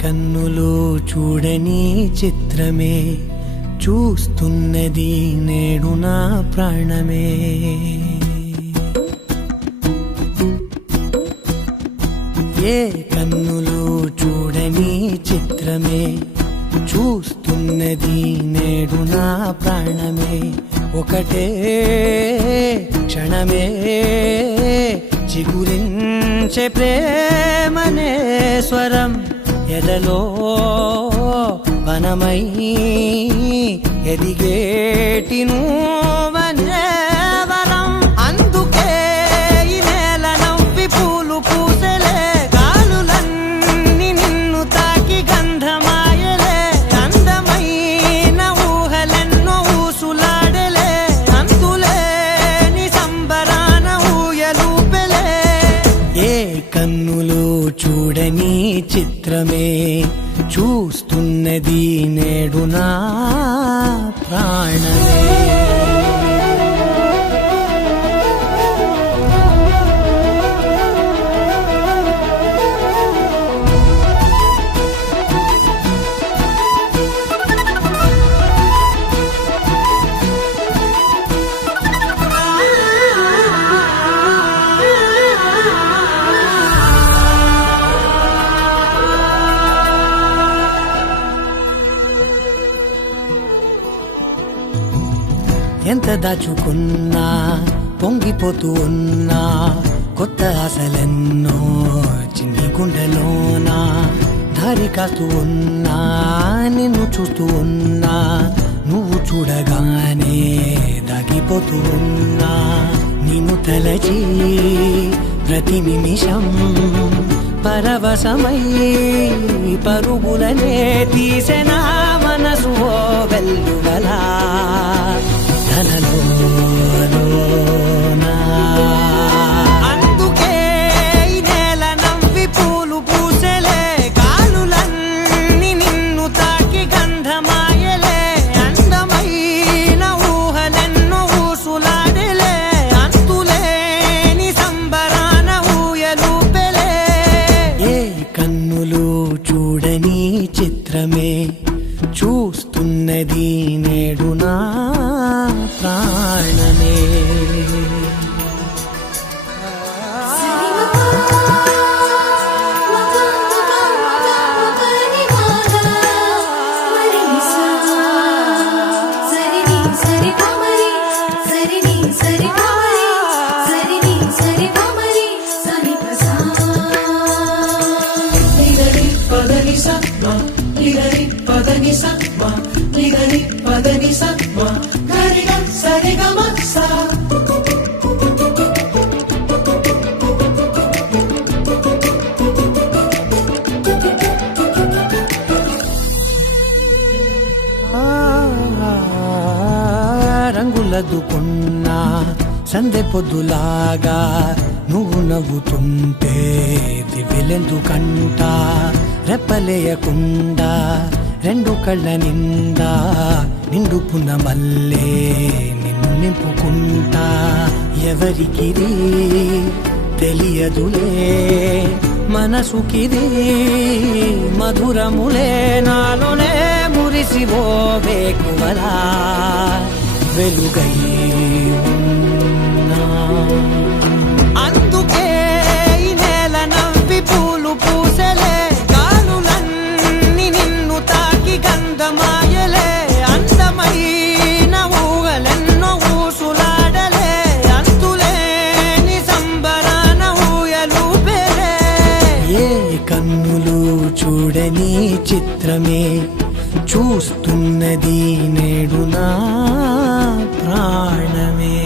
కన్నులు చూడని చిత్రమే చూస్తున్నది నేడు నా ప్రాణమే. ఏ కన్నులు చూడని చిత్రమే చూస్తున్నది నేడు నా ప్రాణమే. ఒకటే క్షణమే చిగురించే ప్రేమనే స్వరం ఎదలో వనమై ఎదిగేటి నువ్వనే వరం. అందుకే ఈ నేల నవ్వి పూలు పూసలే, గాలులన్నీ నిన్ను తాకి గంధమాయలే. అందమైన ఊహలెన్నో ఊసులాడలే, అంతులేని సంబరాన ఊయలూపెలే. ఏ కన్నులు చూడని చిత్రమే చూస్తున్నది నేడు నా ప్రాణమే. ఎంత దాచుకున్నా పొంగిపోతూ ఉన్నా, కొత్త ఆశలెన్నో చిన్ని గుండెలోనా. దారి కాస్తూ ఉన్నా, నిన్ను చూస్తూ ఉన్నా, నువ్వు చూడగానే దాగిపోతూ ఉన్నా. నిన్ను తలచి ప్రతి నిమిషం పరవశమై పరుగులనే తీసెనా మనసు ఓ వెల్లువలా. అందుకే ఈ నేల నవ్వి పూలు పూసలే, గాలులన్నీ నిన్ను తాకి గంధమాయలే. అందమైన ఊహలెన్నో ఊసులాడలే, అంతులేని సంబరాన ఊయలూపెలే. ఏ కన్నులు చూడని చిత్రమే చూస్తున్నది నేడు నా ప్రాణమే. రంగులదుకున్నా సందె పొద్దులాగా నువ్వు నవ్వుతుంటే దివ్వెలెందుకంట. రెప్పలేయకుండా రెండు కళ్ళ నిండా నిండుకున్న మల్లే నిన్ను నింపుకుంటా. ఎవరికిది తెలియదులే మనసుకిది మధురములే, నాలోనే మురిసివో వేకువలా వెలుగై ఉన్నా. అందుకే ఈ నేల నవ్వి పూలు పూసలే, గాలులన్నీ నిన్ను తాకి గంధమాయలే. అందమైన ఊహలెన్నో ఊసులాడలే, అంతులేని సంబరాన ఊయలూపెలే. ఏ కన్నులు చూడని చిత్రమే చూస్తున్నది నేడు నా ప్రాణమే.